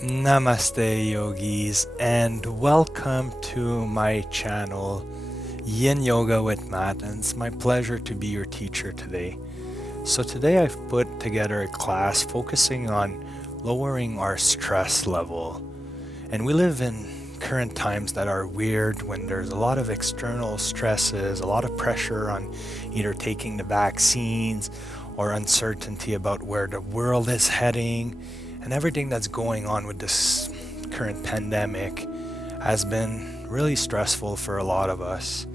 Namaste, yogis, and welcome to my channel, Yin Yoga with Matt, and it's my pleasure to be your teacher today. So today I've put together a class focusing on lowering our stress level. And we live in current times that are weird when there's a lot of external stresses, a lot of pressure on either taking the vaccines or uncertainty about where the world is heading. And everything that's going on with this current pandemic has been really stressful for a lot of us.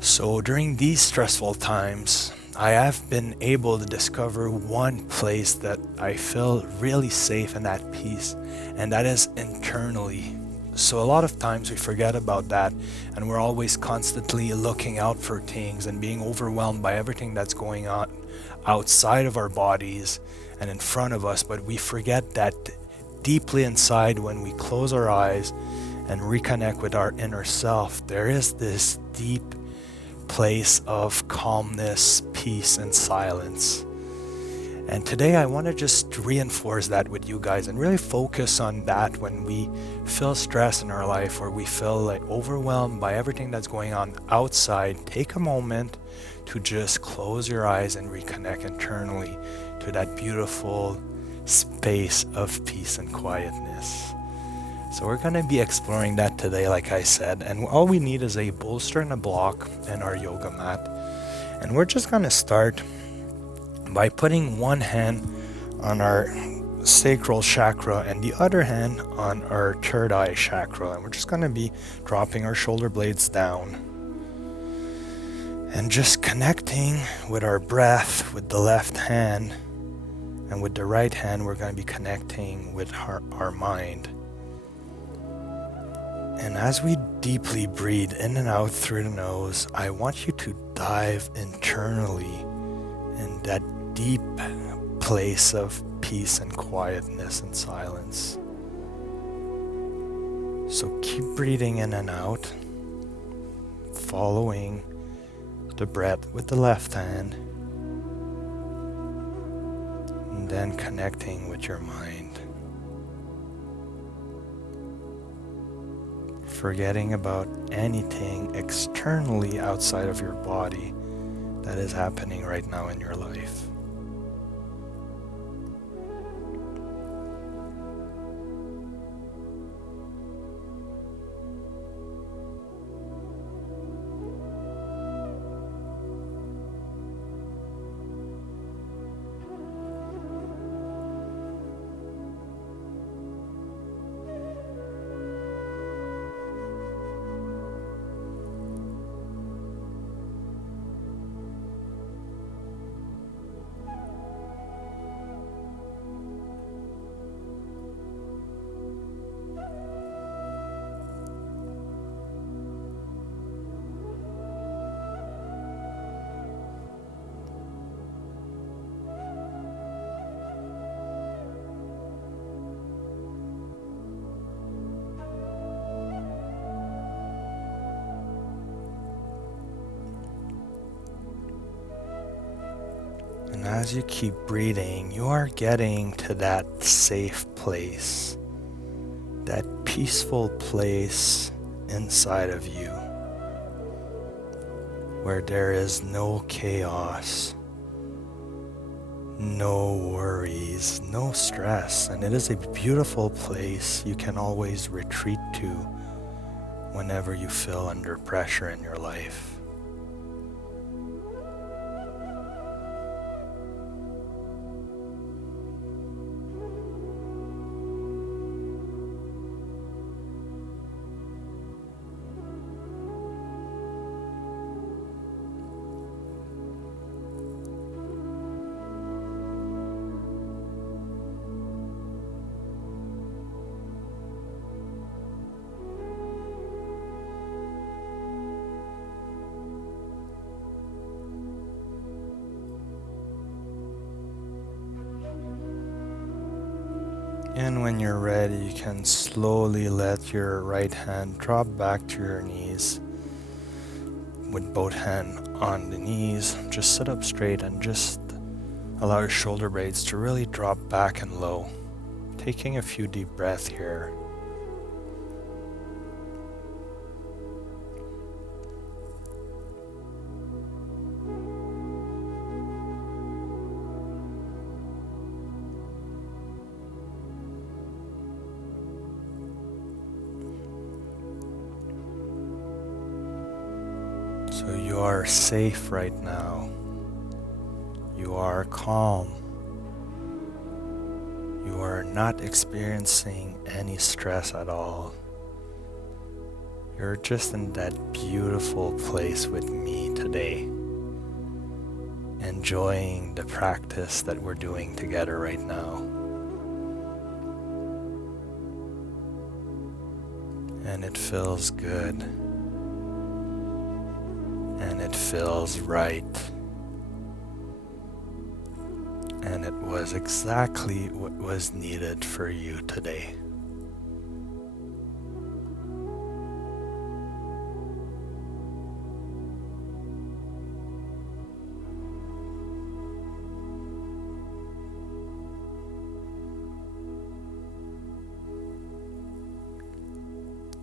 So during these stressful times, I have been able to discover one place that I feel really safe and at peace, and that is internally. So a lot of times we forget about that, and we're always constantly looking out for things and being overwhelmed by everything that's going on outside of our bodies and in front of us, but we forget that deeply inside, when we close our eyes and reconnect with our inner self, there is this deep place of calmness, peace, and silence. And today I want to just reinforce that with you guys and really focus on that when we feel stress in our life, or we feel like overwhelmed by everything that's going on outside. Take a moment to just close your eyes and reconnect internally to that beautiful space of peace and quietness. So we're going to be exploring that today, like I said, and all we need is a bolster and a block and our yoga mat. And we're just going to start by putting one hand on our sacral chakra and the other hand on our third eye chakra. And we're just going to be dropping our shoulder blades down and just connecting with our breath with the left hand, and with the right hand we're going to be connecting with our mind. And as we deeply breathe in and out through the nose, I want you to dive internally in that deep place of peace and quietness and silence. So keep breathing in and out, following the breath with the left hand, and then connecting with your mind. Forgetting about anything externally outside of your body that is happening right now in your life. And as you keep breathing, you are getting to that safe place, that peaceful place inside of you, where there is no chaos, no worries, no stress. And it is a beautiful place you can always retreat to whenever you feel under pressure in your life. And when you're ready, you can slowly let your right hand drop back to your knees with both hands on the knees. Just sit up straight and just allow your shoulder blades to really drop back and low. taking a few deep breaths here. So you are safe right now. You are calm. You are not experiencing any stress at all. You're just in that beautiful place with me today, enjoying the practice that we're doing together right now. And it feels good. And it feels right. And it was exactly what was needed for you today.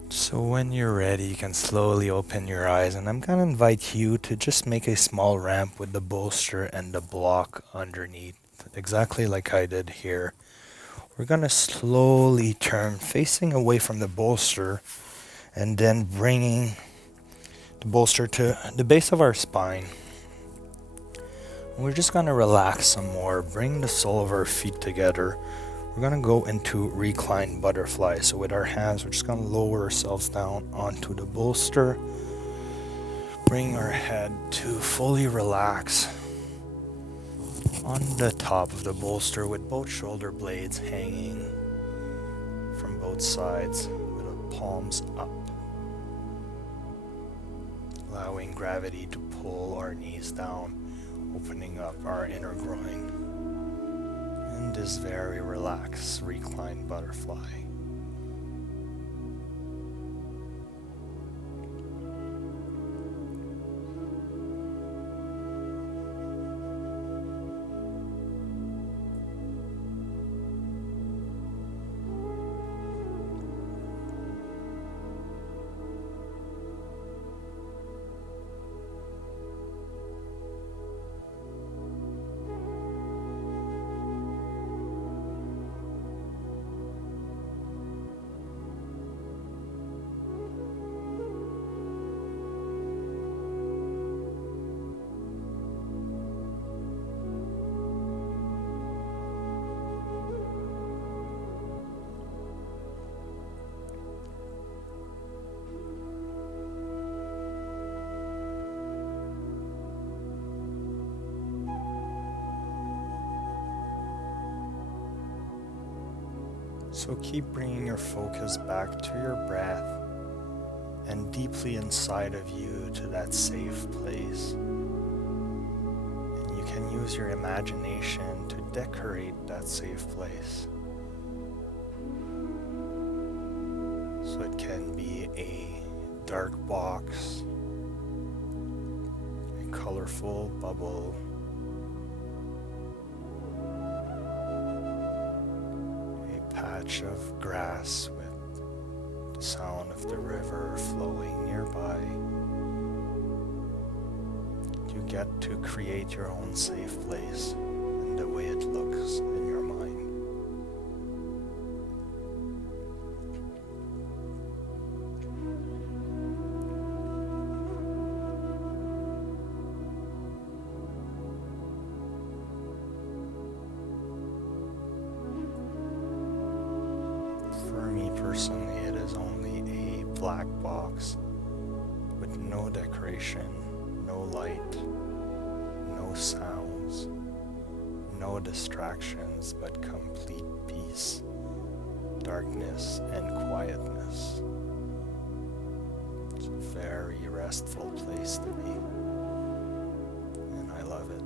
So when you're ready, you can slowly open your eyes, and I'm gonna invite you to just make a small ramp with the bolster and the block underneath, exactly like I did here. We're gonna slowly turn facing away from the bolster and then bringing the bolster to the base of our spine. We're just gonna relax some more, bring the sole of our feet together. We're gonna go into reclined butterfly. So with our hands, we're just gonna lower ourselves down onto the bolster. Bring our head to fully relax on the top of the bolster with both shoulder blades hanging from both sides with the palms up. Allowing gravity to pull our knees down, opening up our inner groin. In this very relaxed reclined butterfly. So keep bringing your focus back to your breath and deeply inside of you to that safe place. And you can use your imagination to decorate that safe place. So it can be a dark box, a colorful bubble, patch of grass with the sound of the river flowing nearby. You get to create your own safe place in the way it looks in your mind. Personally, it is only a black box with no decoration, no light, no sounds, no distractions, but complete peace, darkness, and quietness. It's a very restful place to be, and I love it.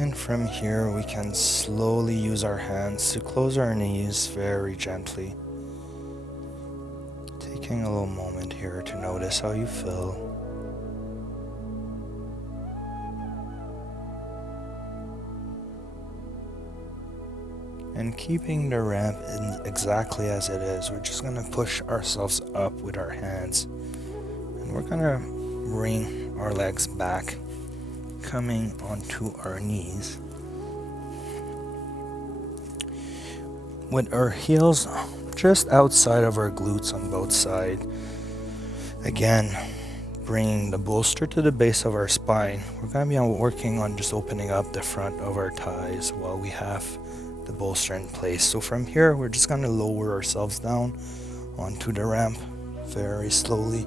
And from here, we can slowly use our hands to close our knees very gently. Taking a little moment here to notice how you feel. And keeping the ramp in exactly as it is, we're just going to push ourselves up with our hands. And we're going to bring our legs back, coming onto our knees. With our heels just outside of our glutes on both sides. Again, bringing the bolster to the base of our spine. We're going to be working on just opening up the front of our thighs while we have the bolster in place. So from here, we're just going to lower ourselves down onto the ramp very slowly.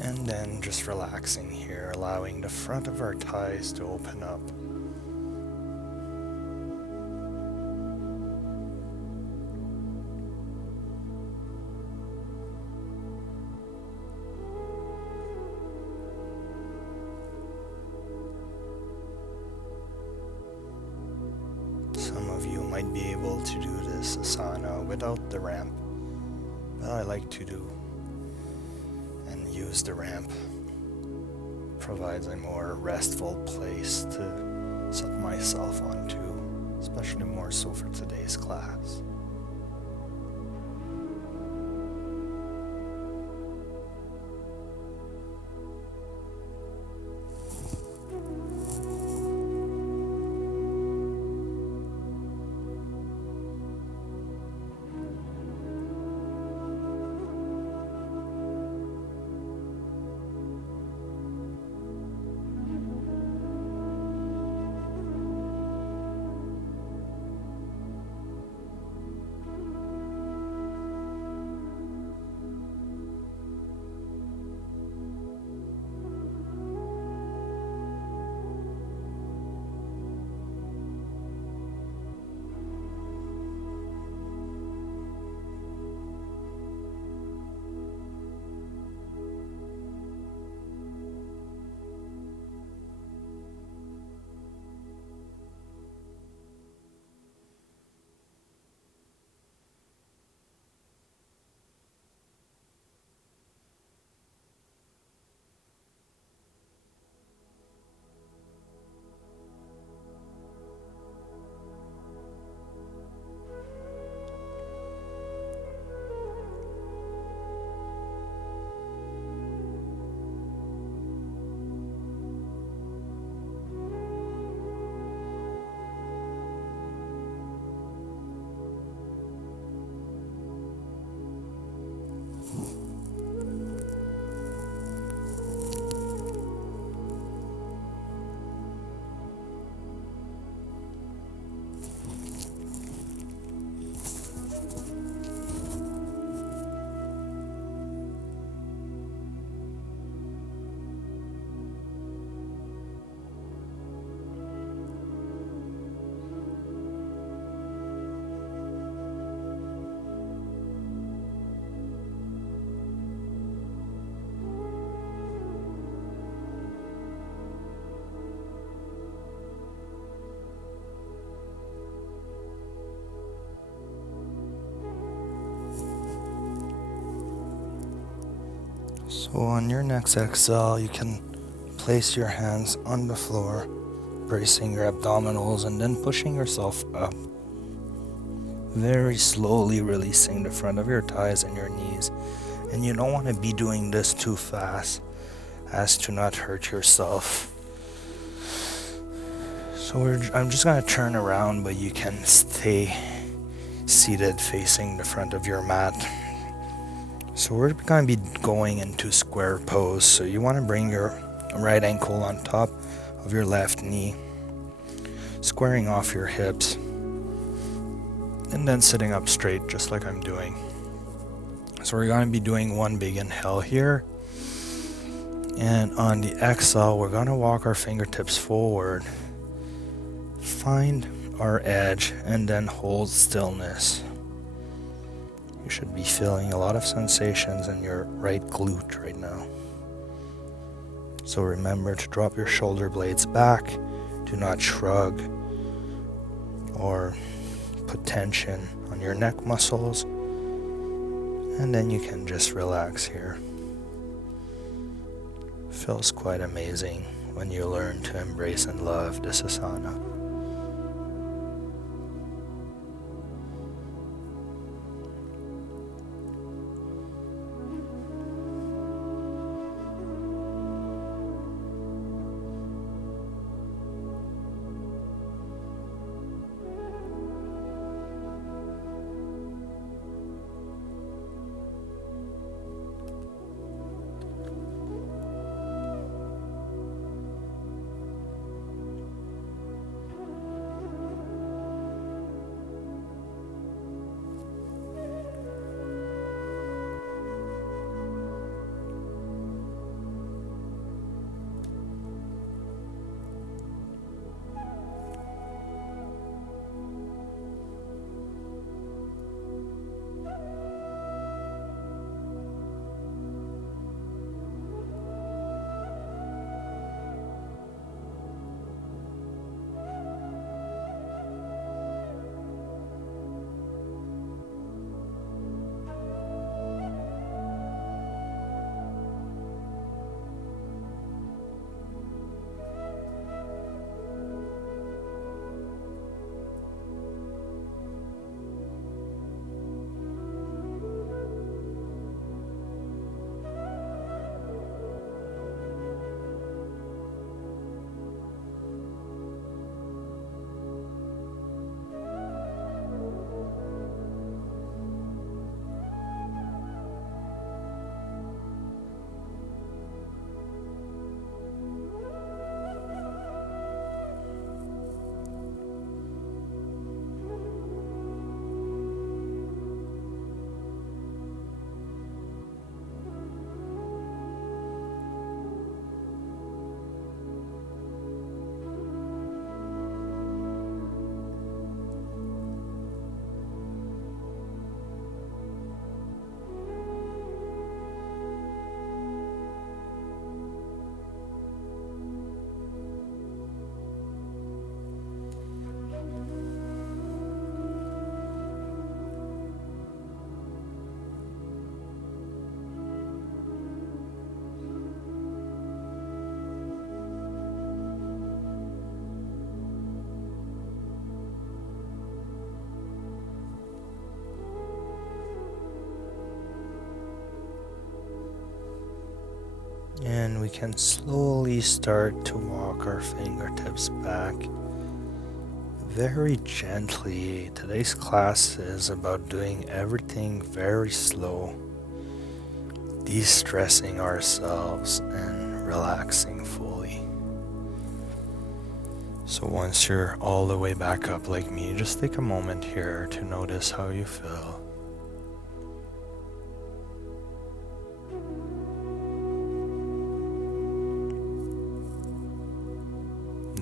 And then just relaxing here, allowing the front of our thighs to open up. Some of you might be able to do this asana without the ramp, but I like to do and use the ramp. Provides a more restful place to set myself onto, especially more so for today's class. So on your next exhale, you can place your hands on the floor, bracing your abdominals and then pushing yourself up. Very slowly releasing the front of your thighs and your knees. And you don't want to be doing this too fast as to not hurt yourself. So I'm just going to turn around, but you can stay seated facing the front of your mat. So we're going to be going into square pose. So you want to bring your right ankle on top of your left knee, squaring off your hips, and then sitting up straight just like I'm doing. So we're going to be doing one big inhale here. And on the exhale, we're going to walk our fingertips forward, find our edge, and then hold stillness. You should be feeling a lot of sensations in your right glute right now. So remember to drop your shoulder blades back. Do not shrug or put tension on your neck muscles. And then you can just relax here. Feels quite amazing when you learn to embrace and love this asana. And we can slowly start to walk our fingertips back very gently. Today's class is about doing everything very slow, de-stressing ourselves and relaxing fully. So once you're all the way back up like me, just take a moment here to notice how you feel.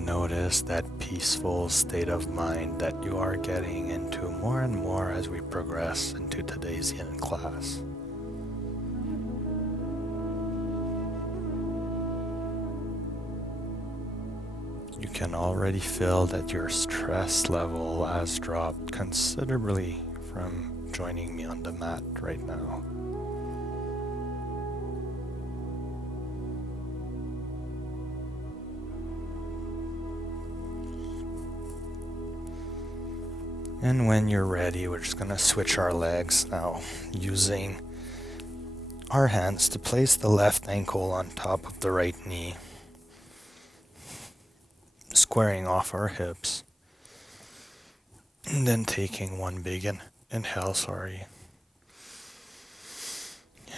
Notice that peaceful state of mind that you are getting into more and more as we progress into today's Yin class. You can already feel that your stress level has dropped considerably from joining me on the mat right now. And when you're ready, we're just gonna switch our legs now, using our hands to place the left ankle on top of the right knee, squaring off our hips, and then taking one big inhale,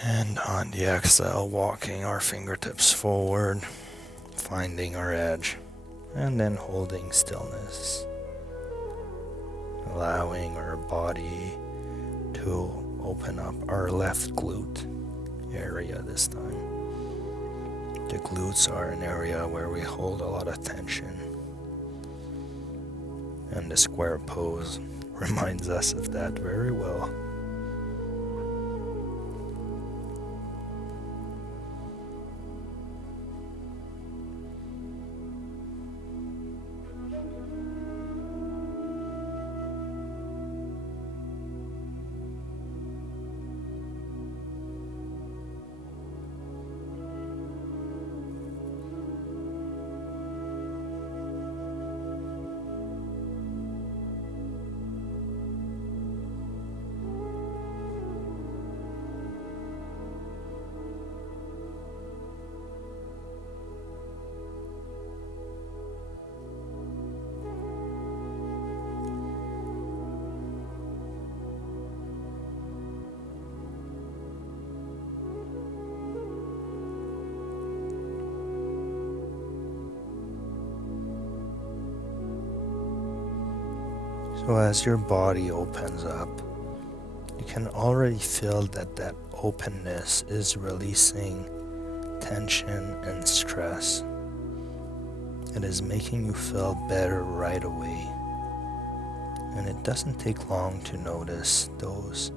and on the exhale, walking our fingertips forward, finding our edge, and then holding stillness. Allowing our body to open up our left glute area this time. The glutes are an area where we hold a lot of tension, and the square pose reminds us of that very well. So as your body opens up, you can already feel that openness is releasing tension and stress. It is making you feel better right away. And it doesn't take long to notice those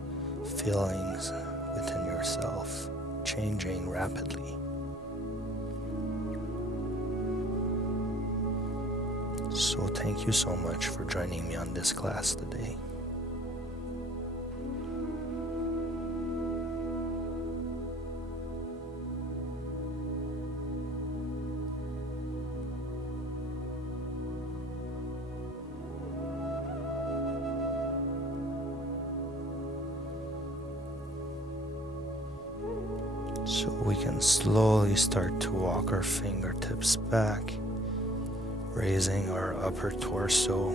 feelings within yourself changing rapidly. So thank you so much for joining me on this class today. So we can slowly start to walk our fingertips back, raising our upper torso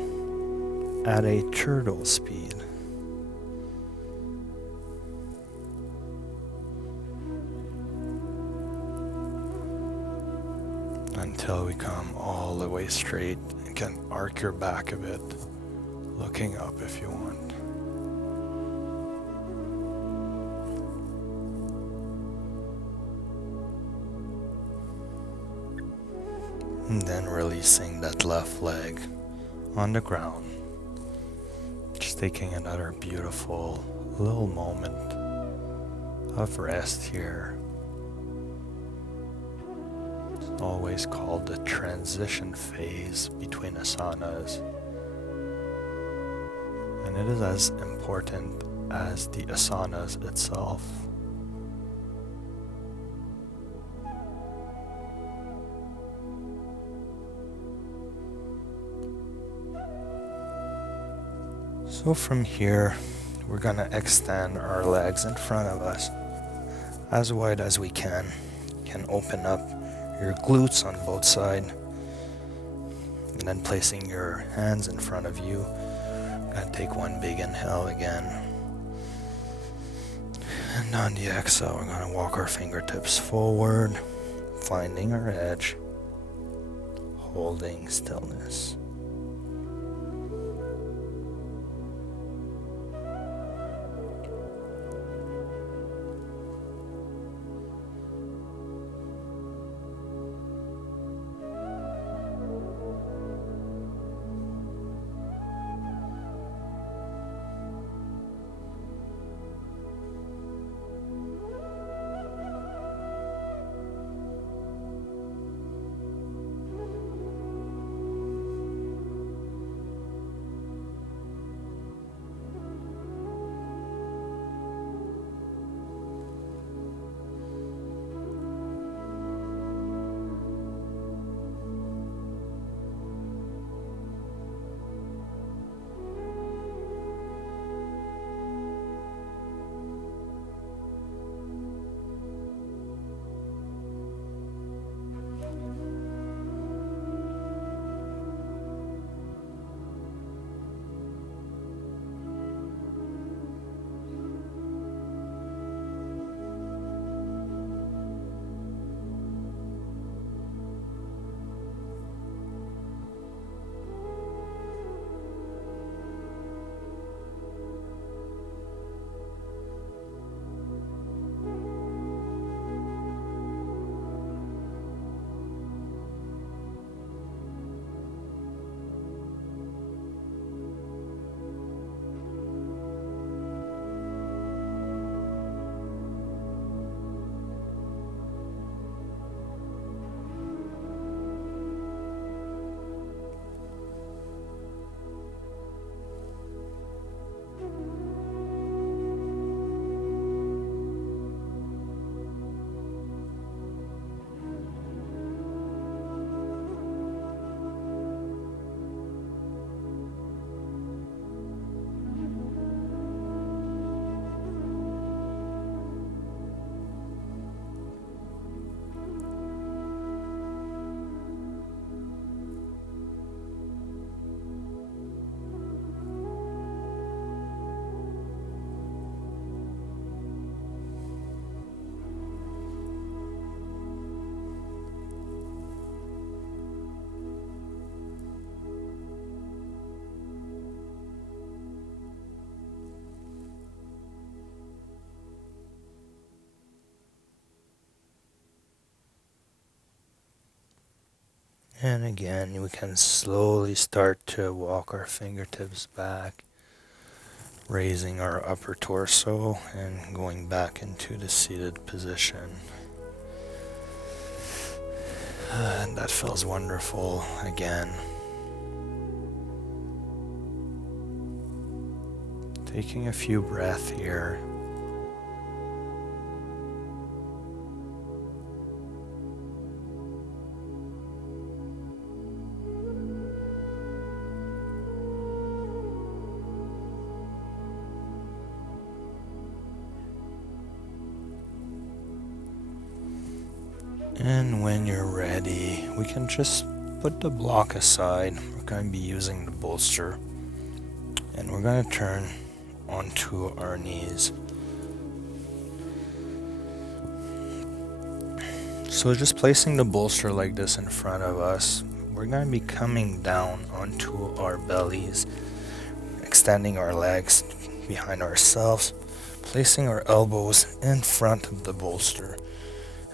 at a turtle speed. Until we come all the way straight. You can arc your back a bit, looking up if you want. And then releasing that left leg on the ground. Just taking another beautiful little moment of rest here. It's always called the transition phase between asanas. And it is as important as the asanas itself. So from here, we're gonna extend our legs in front of us as wide as we can. You can open up your glutes on both sides, and then placing your hands in front of you. Gonna take one big inhale again. And on the exhale, we're gonna walk our fingertips forward, finding our edge, holding stillness. And again, we can slowly start to walk our fingertips back, raising our upper torso and going back into the seated position. And that feels wonderful again. Taking a few breaths here. And when you're ready, we can just put the block aside. We're going to be using the bolster. And we're going to turn onto our knees. So just placing the bolster like this in front of us, we're going to be coming down onto our bellies, extending our legs behind ourselves, placing our elbows in front of the bolster,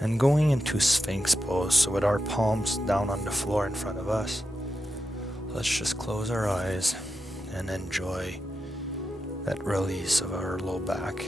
and going into Sphinx pose, so with our palms down on the floor in front of us. Let's just close our eyes and enjoy that release of our low back.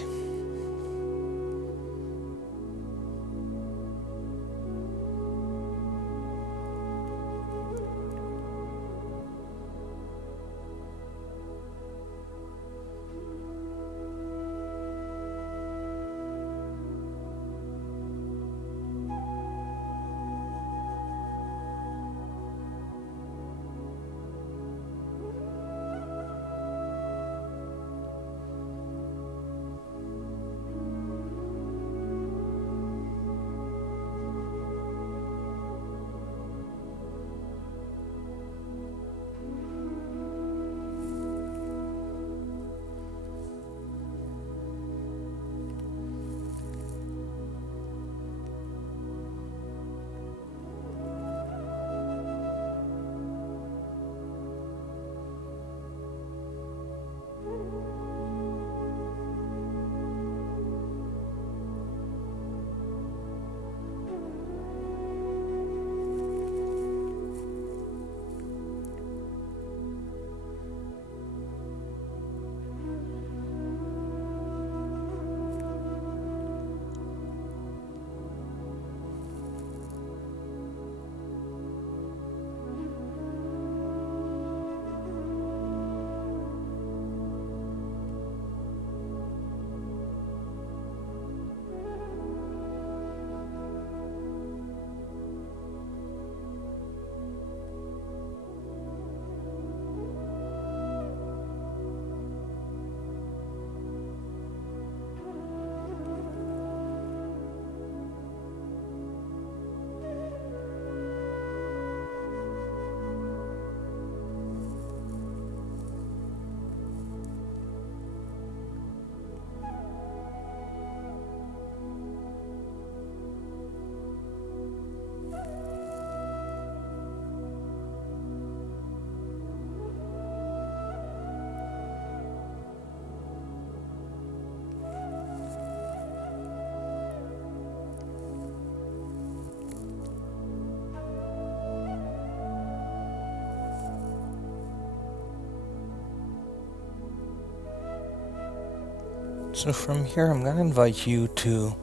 So from here, I'm going to invite you to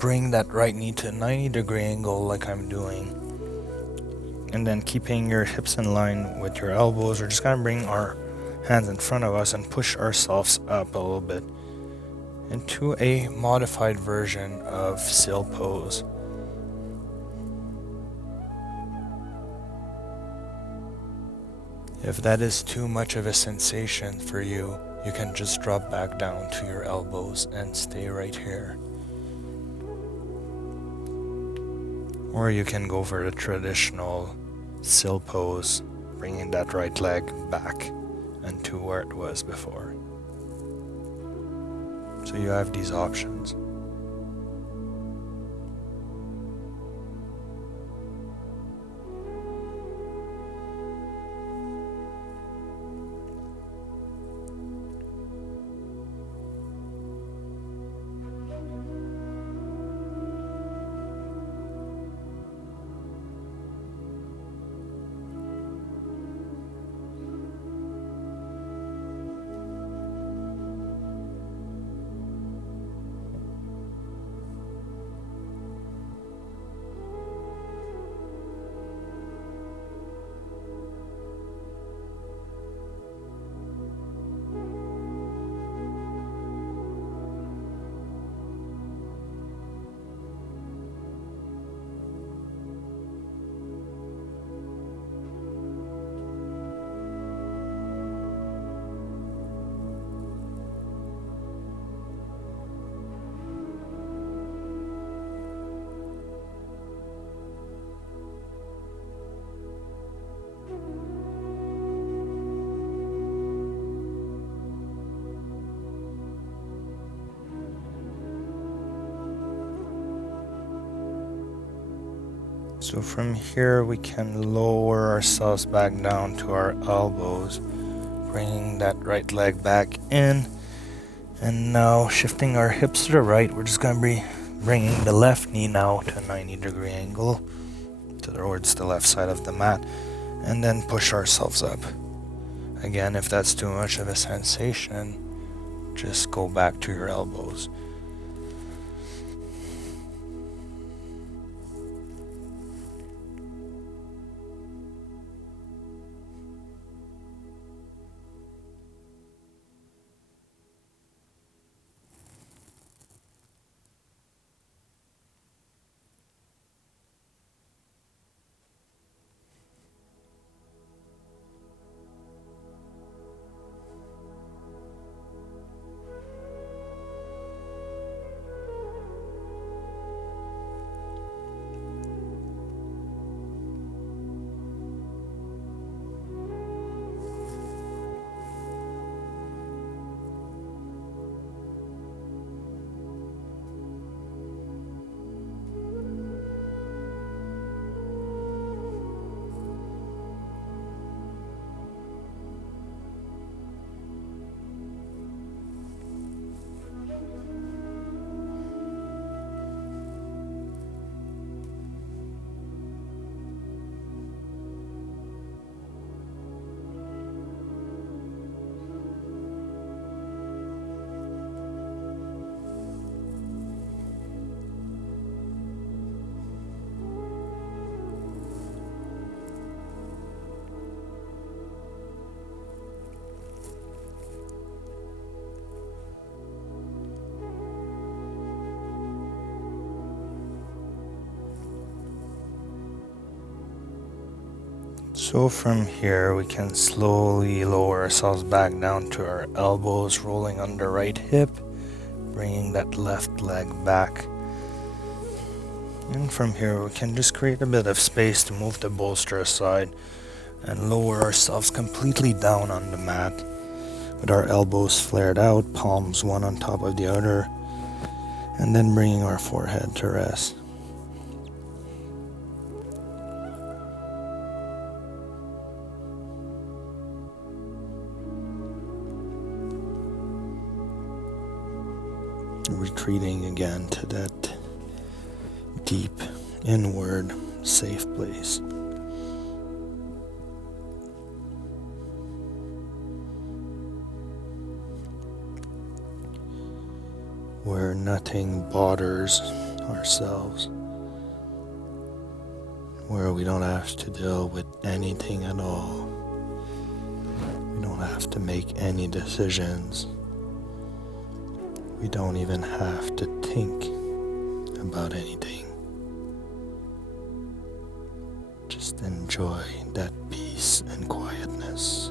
bring that right knee to a 90-degree angle like I'm doing. And then keeping your hips in line with your elbows, we're just going to bring our hands in front of us and push ourselves up a little bit into a modified version of seal pose. If that is too much of a sensation for you, you can just drop back down to your elbows and stay right here. Or you can go for the traditional seal pose, bringing that right leg back into where it was before. So you have these options. So from here we can lower ourselves back down to our elbows, bringing that right leg back in. And now shifting our hips to the right, we're just going to be bringing the left knee now to a 90-degree angle towards the left side of the mat, and then push ourselves up. Again, if that's too much of a sensation, just go back to your elbows. So from here we can slowly lower ourselves back down to our elbows, rolling on the right hip, bringing that left leg back. And from here we can just create a bit of space to move the bolster aside and lower ourselves completely down on the mat with our elbows flared out, palms one on top of the other, and then bringing our forehead to rest. Retreating again to that deep, inward, safe place. Where nothing bothers ourselves. Where we don't have to deal with anything at all. We don't have to make any decisions. We don't even have to think about anything. Just enjoy that peace and quietness.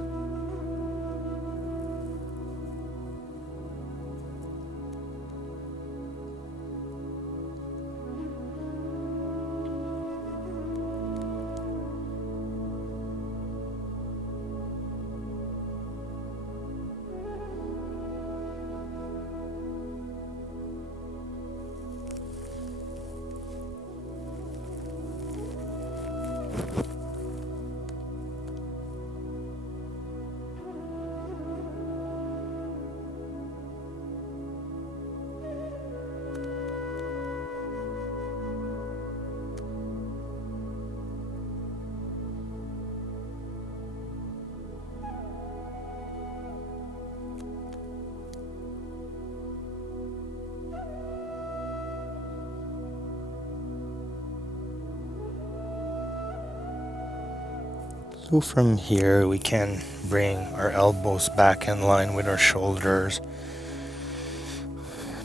So from here we can bring our elbows back in line with our shoulders,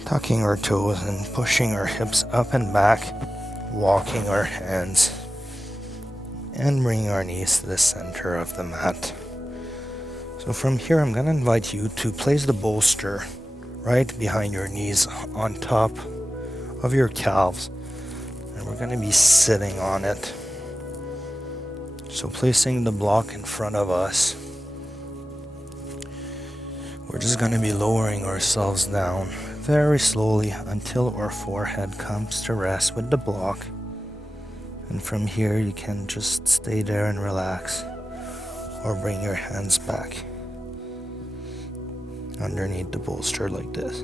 tucking our toes and pushing our hips up and back, walking our hands and bringing our knees to the center of the mat. So from here I'm going to invite you to place the bolster right behind your knees on top of your calves, and we're going to be sitting on it. So placing the block in front of us, we're just going to be lowering ourselves down very slowly until our forehead comes to rest with the block. And from here you can just stay there and relax, or bring your hands back underneath the bolster like this.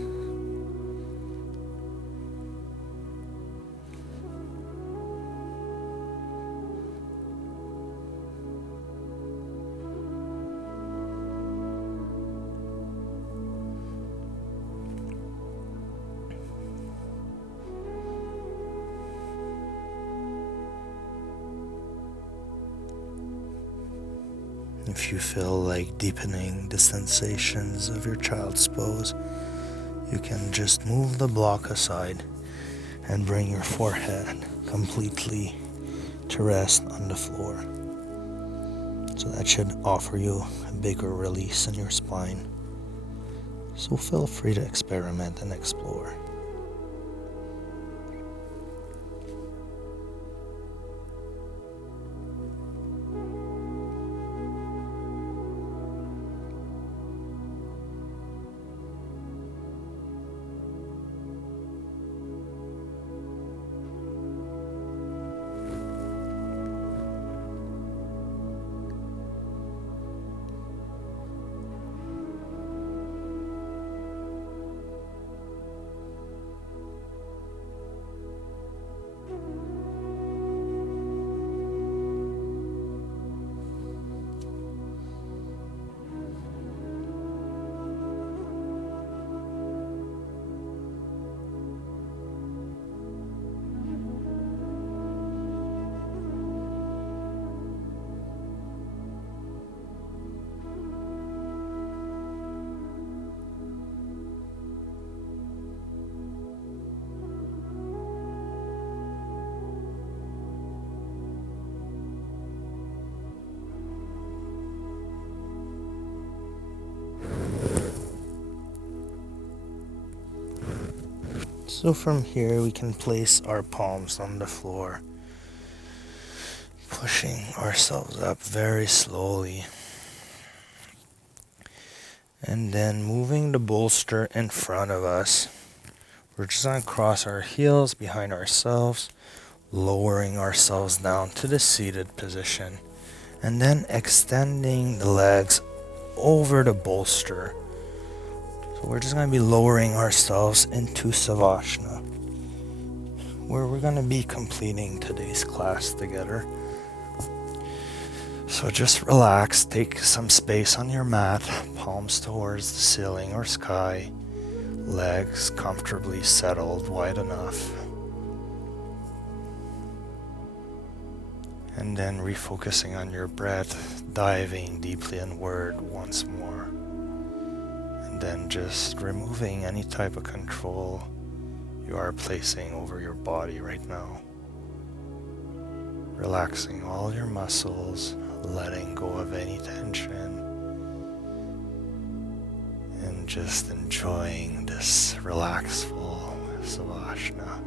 If you feel like deepening the sensations of your child's pose, you can just move the block aside and bring your forehead completely to rest on the floor. So that should offer you a bigger release in your spine. So feel free to experiment and explore. So from here we can place our palms on the floor, pushing ourselves up very slowly, and then moving the bolster in front of us. We're just going to cross our heels behind ourselves, lowering ourselves down to the seated position, and then extending the legs over the bolster. So we're just going to be lowering ourselves into Savasana, where we're going to be completing today's class together. So just relax, take some space on your mat, palms towards the ceiling or sky, legs comfortably settled wide enough. And then refocusing on your breath, diving deeply inward once more. And then just removing any type of control you are placing over your body right now. Relaxing all your muscles, letting go of any tension, and just enjoying this relaxful Savasana.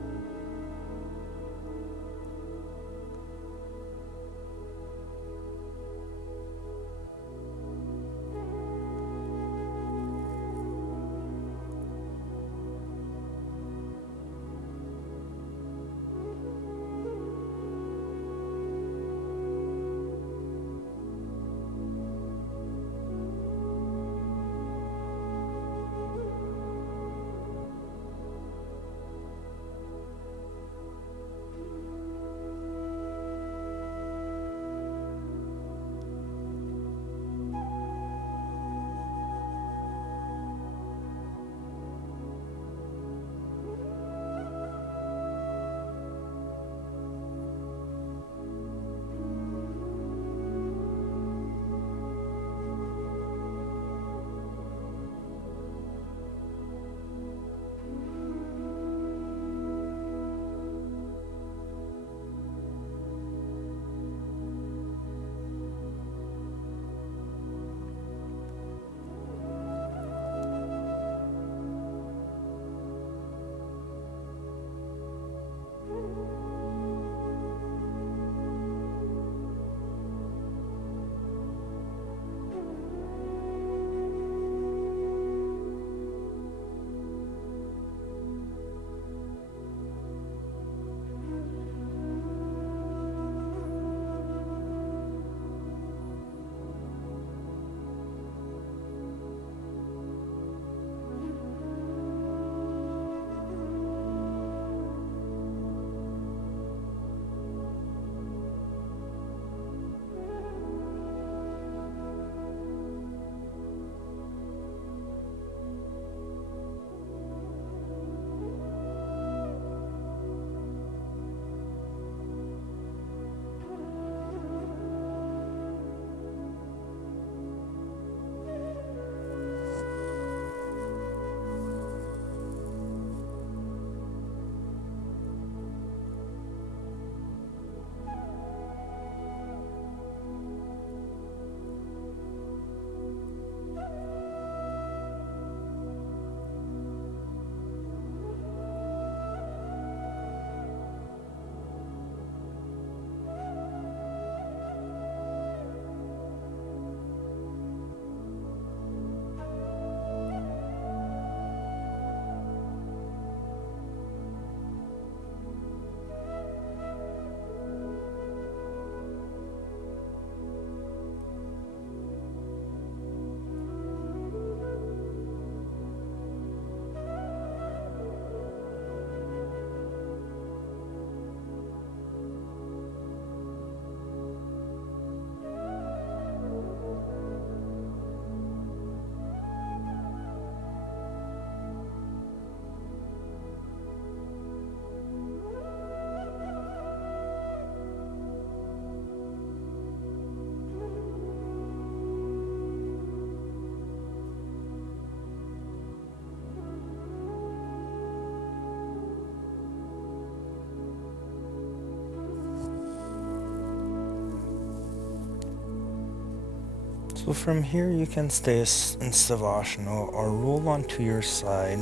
So from here you can stay in Savasana or roll onto your side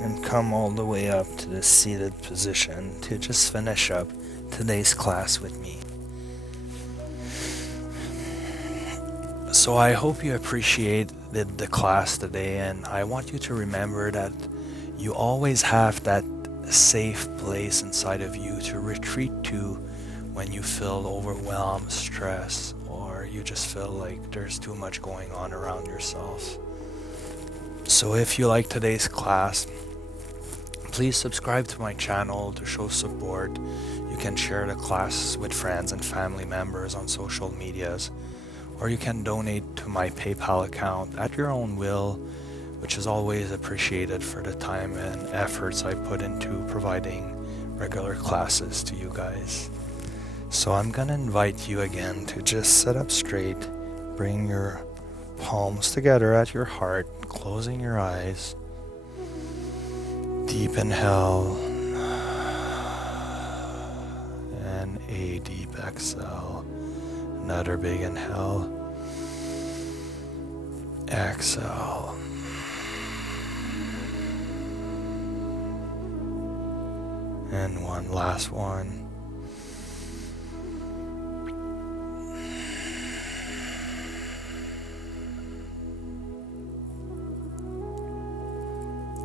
and come all the way up to the seated position to just finish up today's class with me. So I hope you appreciated the class today, and I want you to remember that you always have that safe place inside of you to retreat to when you feel overwhelmed, stressed, or you just feel like there's too much going on around yourself. So if you like today's class, please subscribe to my channel to show support. You can share the class with friends and family members on social medias, or you can donate to my PayPal account at your own will, which is always appreciated for the time and efforts I put into providing regular classes to you guys. So I'm gonna invite you again to just sit up straight, bring your palms together at your heart, closing your eyes. Deep inhale and a deep exhale. Another big inhale. Exhale. And one last one.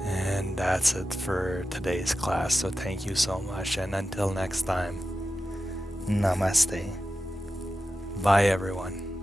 And that's it for today's class. So thank you so much. And until next time, namaste. Bye everyone.